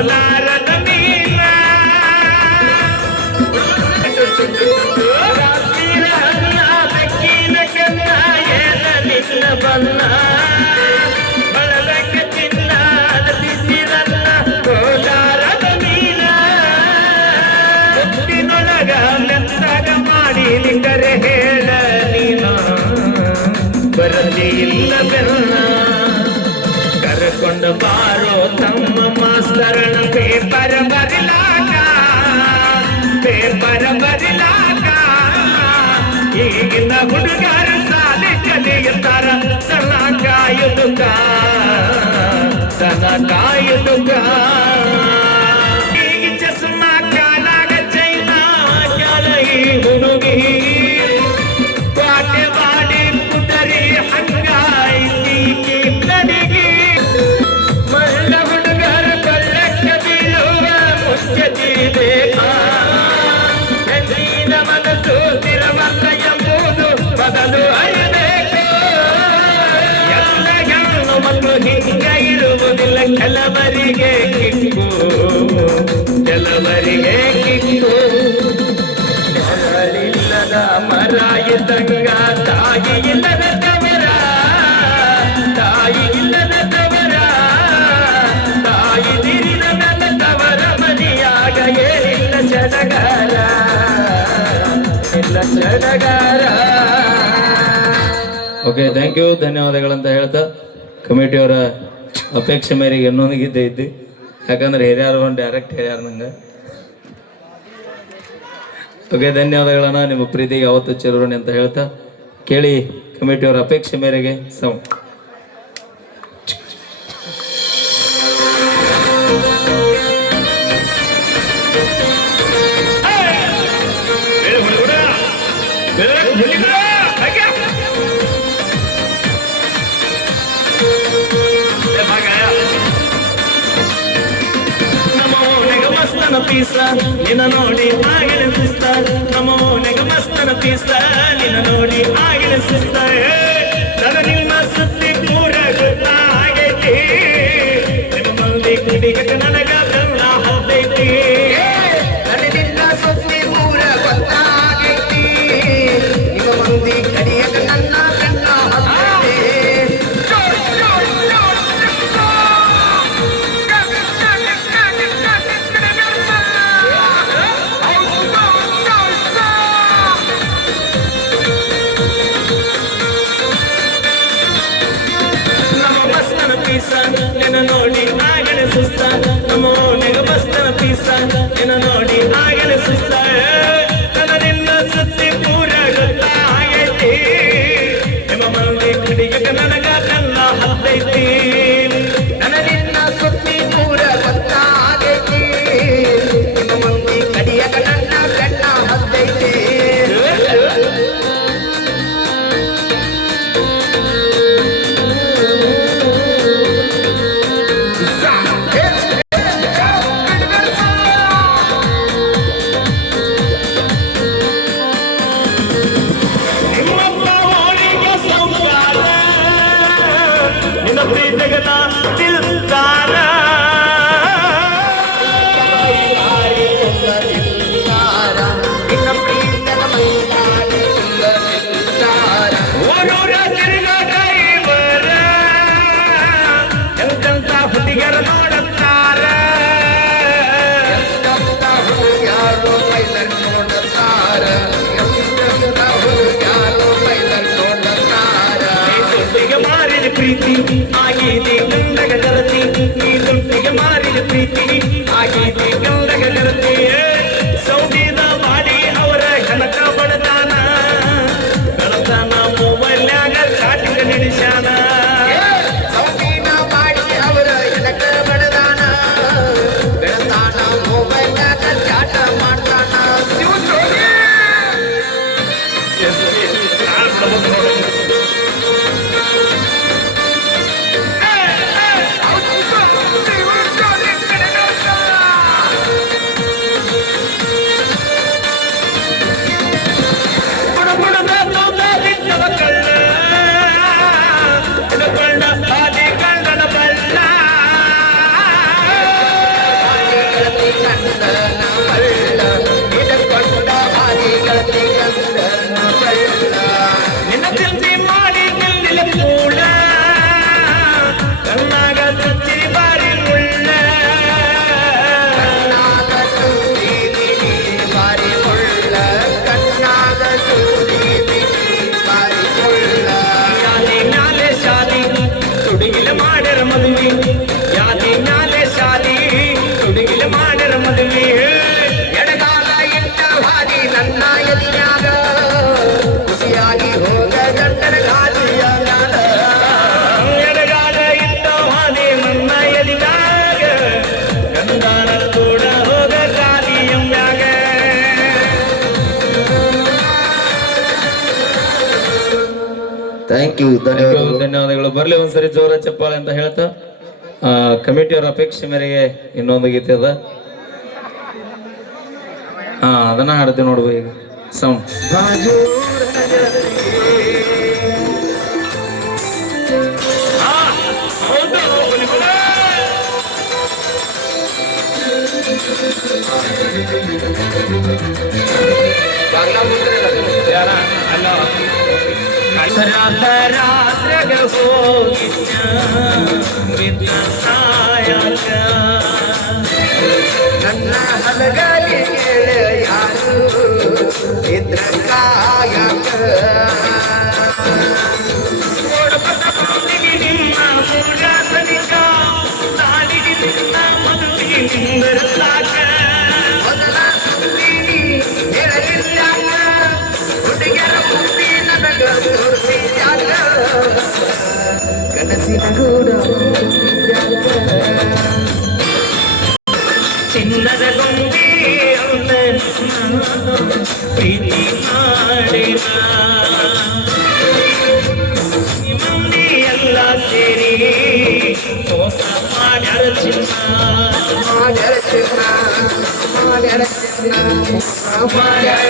ಕೋಲಾರದ ನೀಲ ಬೆಕ್ಕಿನ ಕನ್ನ ಏನ ನಿನ್ನ ಬನ್ನ ಬಳಲಕ್ಕೆ ಚಿನ್ನಾದ ಬಿಸಿರನ್ನ ಕೋಲಾರದ ನೀಲ ಮುತ್ತಿನೊಳಗ ಮೆತ್ತಗ ಮಾಡಿ ನಿಂಗರೆ ಹೇಳ ನೀನ ಬರಲಿ ಇಲ್ಲ ಬೆನ್ನ ಕರ್ಕೊಂಡ ಬಾರೋ ತಮ್ಮ ಮಾಸ್ತರನ ಪೇಪರ್ ಬರಿಲಾಕ ಈಗಿನ ಹುಡುಗರ ಸಾಲಿ ಕಲಿಯುತ್ತಾರ ದನ ಕಾಯುದುಕ ಈಗ ಚಸ್ಮಾ ಕಾಲಾಗ ಚೈನಾ ಕೆಳೈ ಹುಡುಗಿ ಪಾಟೆ ಮಾಡಿ ಕುಟರಿ ಹಂಗಾಯ್ತಿ ನಡಿಗೆ ಮಳ್ಳ ಹುಡುಗರ ಕಳ್ಳಕ್ಕೆ ಬೀಳುವ ಮುಚ್ಚತಿ ಬೇಕಾ ಹೆಣ್ಣಿನ ಮನಸ್ಸು ತಿರವಲ್ಲ ಎಂಬುದು ಬದಲು ಅರಿಬೇಕು ಎಲ್ಲ ಹೆಣ್ಣು ಮಕ್ಕಳು ಹಿಂಗ ಇರುವುದಿಲ್ಲ ಕೆಲವರಿಗೆ ಕಿಕ್ಕು ನೆರಳಿಲ್ಲದ ಮರ ಇದ್ದಂಗ ತಾಯಿ ಇಲ್ಲದ ತವರ ತಾಯಿ ದಿರಿದ ನನ್ನ ತವರ ಮನೆಯಾಗ ಏನಿಲ್ಲ ಸಡಗರ ಓಕೆ ಥ್ಯಾಂಕ್ ಯು ಧನ್ಯವಾದಗಳಂತ ಹೇಳ್ತಾ ಕಮಿಟಿಯವರ ಅಪೇಕ್ಷೆ ಮೇರೆಗೆ ಇನ್ನೊಂದು ಗೀತೆ ಇದ್ದು ಯಾಕಂದ್ರೆ ಹಿರಿಯರು ಒಂದು ಡೈರೆಕ್ಟ್ ಹೇಳ್ಯಾರ ನಂಗೆ ಓಕೆ ಧನ್ಯವಾದಗಳನ್ನ ನಿಮ್ಮ ಪ್ರೀತಿಗೆ ಯಾವತ್ತು ಚಿರೋಣಿ ಅಂತ ಹೇಳ್ತಾ ಕೇಳಿ ಕಮಿಟಿಯವರ ಅಪೇಕ್ಷೆ ಮೇರೆಗೆ ಪೀಸ ನಿನ್ನ ನೋಡಿ ಆಗಿನ ಸುಸ್ತ ನಮ್ಮ ಓನೆಗ ಮಸ್ತನ ಪೀಸ ನಿನ್ನ ನೋಡಿ ಆಗಿನ ಸುಸ್ತ ನಿನ್ನ ಸುತ್ತಿ ಪೂರ ಗೊತ್ತಾಗೈತಿ ನಿಮ್ಮ ಮಂದಿ ಕುಡಿಗ ನನಗ ಬೆಲ್ಲ ಹೋಗೈತಿ ನಿನ್ನ ಸುತ್ತಿ ಪೂರ ಗೊತ್ತಾಗೈತಿ ನಿಮ್ಮ ಮಂದಿ ಕಡಿಯಕ ನನ್ನ ಕಣ್ಣ ನಿನ್ನ ನೋಡಿ ಆಗಲೇ ಸುಸ್ತ ನಮ್ಮ ಓನೆಗ ಮಸ್ತನ ಪೀಸ ನಿನ್ನ ನೋಡಿ ಆಗಲೇ ಸುಸ್ತ ನಿನ್ನ ಸುತ್ತಿ ಪೂರ ಗೊತ್ತಾಗೈತಿ ನಿಮ್ಮ ಮಂದಿ ಕುಡಿಗ ನನಗ ಕಲ್ಲ ಹತ್ತೈತಿ ಥ್ಯಾಂಕ್ ಯು, ಧನ್ಯವಾದಗಳು. ಧನ್ಯವಾದಗಳು. ಬರ್ಲಿ ಒಂದ್ಸರಿ ಜೋರ ಚಪ್ಪಾಳೆ ಅಂತ ಹೇಳ್ತಾ ಕಮಿಟಿಯವರ ಅಪೇಕ್ಷೆ ಮೇರೆಗೆ ಇನ್ನೊಂದು ಗೀತೆ ಅದ, ಅದನ್ನ ಹಾಡ್ತೀವಿ ನೋಡ್ಬೋದು ಈಗ. ಸೌಂಡ್ ರಾತ್ರಾಗ ಹೋಗಿದ್ದ ಬಿದ್ದ ಸಾಯಾಗ ನನ್ನ ಹಲಗಲಿ ಯಾರು ಇದ್ರ ಕಾಯಕ ನಿಮ್ಮ ಮೂಡ ಸನಿಕ ತಾಳಿಗೆ ನಿನ್ನ ಮದುವೆಗೆ ನಿಂದರ ಸಾಕ ಮೊದಲ ಸುತ್ತೀನಿ ಹೇಳಲಿಲ್ಲ ಹುಡುಗರ ಮುಟ್ಟಿ ನನಗ ತೋರಿಸಿದ್ಯಾಗ ಕನಸಿನ ಗೂಡ ಚಿನ್ನದ ಗೊಂಬೆ ಪ್ರೀತಿ ಮಾಡಿದ ಮಂದಿ ಎಲ್ಲ ಸೇರಿ ಮೋಸ ಮಾಡ್ಯಾರ ಚಿನ್ನ ಮಾಡ್ಯಾರ ಚಿನ್ನ ಮಾಡ್ಯಾರ ಚಿನ್ನ ಮಾಡ್ಯಾರ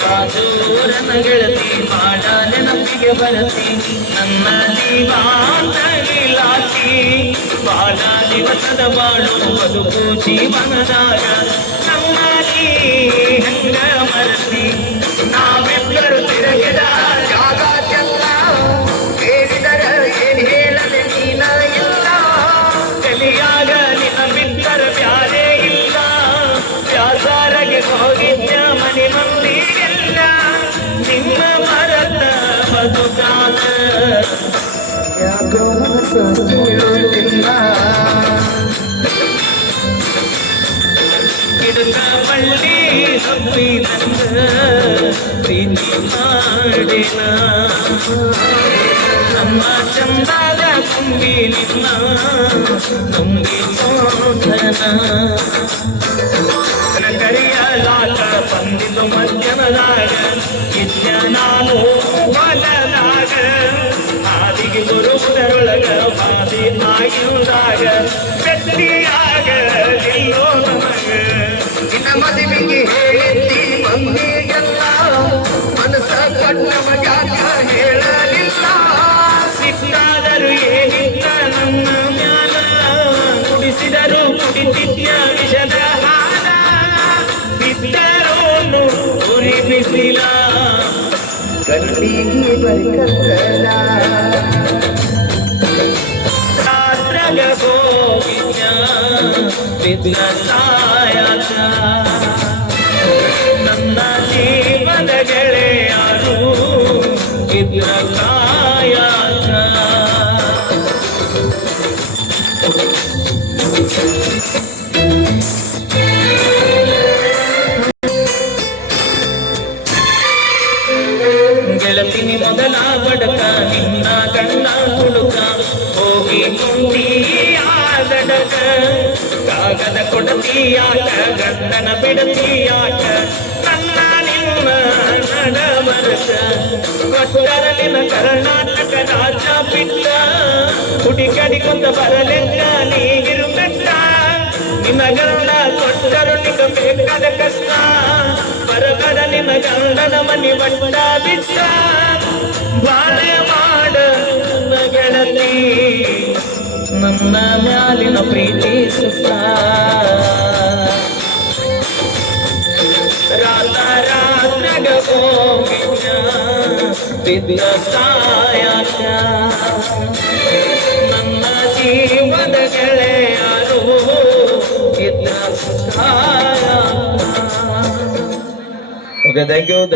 ಬಾಜೂರನ ಗೆಳತಿ ಮಾಡ ನೆನಪಿಗೆ ಬರತಿ ನನ್ನ ಜೀವಾಂತಗಿಲಾತಿ ಬಾಳ ದಿವಸದ ಬಾಳು ಬದುಕು ಜೀವನದಾಗ ನಮ್ಮ ನೀ ಹಂಗ ಮರತಿ ನಾವೆಲ್ಲರೂ ತಿರುಗಿದ ಜಾಗ ಚೆಲ್ಲ ಹೇಳಿದರ ಏನ್ ಹೇಳದೆ ನೀನ ಇಲ್ಲ ತಲೆಯಾಗ ನಿನ್ನ ಬಿಟ್ಟರ ಬ್ಯಾರೆ ಇಲ್ಲ ಬ್ಯಾಸಾರಗೆ ಹೋಗಿದ್ದ ಮನೆ ಮಂದಿಗೆಲ್ಲ ನಿನ್ನ ಮರತ ಬದುಕಾದ ಗಿಡಕ ಬಳ್ಳಿ ಹಬ್ಬಿ ನನ್ನ ಪ್ರೀತಿ ಮಾಡಿನ ನಮ್ಮ ಚಂದಾಗ ತುಂಬಿ ನಿನ್ನ ತುಂಬಿ ಸೋಧನ ಕರಿಯಲಾಟ ಬಂದಿದ್ದು ಮಧ್ಯಮದಾಗ ಇದ್ಯ ನಾನು ಹೊಲದಾಗ ಹಾದಿಗೆ ಬರುವುದರೊಳಗ ಹಾದಿ ಆಗಿರುವಾಗ ಗಟ್ಟಿಯಾಗ ನಿಲ್ಲೋ ನಮಗ ನಿನ್ನ ಮದುವೆಗೆ ಹೇಳಿದ್ದಿ ಮಂದಿಗೆಲ್ಲ ಮನಸ್ಸ ಕಣ್ಣ ಮಗಾಕ ಹೇಳಲಿಲ್ಲ ಸಿಟ್ಟಾದರೂ ಏನಿಲ್ಲ ನನ್ನ ಮ್ಯಾಲ ಕುಡಿಸಿದರು ಕುಡಿತಿದ್ಯ ವಿಷದ ಹಾಲ ಬಿದ್ದರೋನು ಉರಿ ಬಿಸಿಲ ಕಣ್ಣಿಗೆ ಬರ್ಕತ್ತಲ ರಾತ್ರಾಗ ಹೋಗಿದ್ದ ಬಿದ್ದ ಸಾಯಾಗ ನನ್ನ ಜೀವನ ಗೆಳೆಯರು ಇದ್ರ ಕಾಯಾಗ ಗೆಳತಿನಿ ಮೊದಲ ಬಡಕ ನಿನ್ನ ಗಂಡ ಹುಡುಕ ಹೋಗಿ ಕುಂದಿಯಾದಡಕ ಕಾಗದ ಕೊಡತಿಯಾಟ ಗಂಡನ ಬಿಡತಿಯಾಟ ನನ್ನ ನಿನ್ನ ನಡಬರಕ ಕೊಟ್ಟರಲಿನ ಕರ್ನಾಟಕ ರಾಜ ಬಿಟ್ಟ ಹುಡುಗಡಿಗೊಂದ ಬರಲೆಕ್ಕ ನೀಗಿರುತ್ತ ನಿನ್ನ ಗಂಡ ಕೊಟ್ಟರು ನಿಗ ಬೇಕಾದ ಕಷ್ಟ ಬರಗದ ನಿನ್ನ ಗಂಡನ ಮನಿ ಬಟ್ಟ ಬಿಟ್ಟ ಬಾಳೆ ಮಾಡ ನನ್ನ ಗೆಳತಿ ನನ್ನ ಮ್ಯಾಲಿನ ಪ್ರೀತಿ ಸುತ್ತ ರಾತ್ರಾಗ ಹೋಗಿದ್ದ ಬಿದ್ದ ಸಾಯಾಗ ನನ್ನ ಜೀವದ ಗೆಳೆಯರು ಇದ್ದ ಸಾಯಾಗ. Okay, thank you.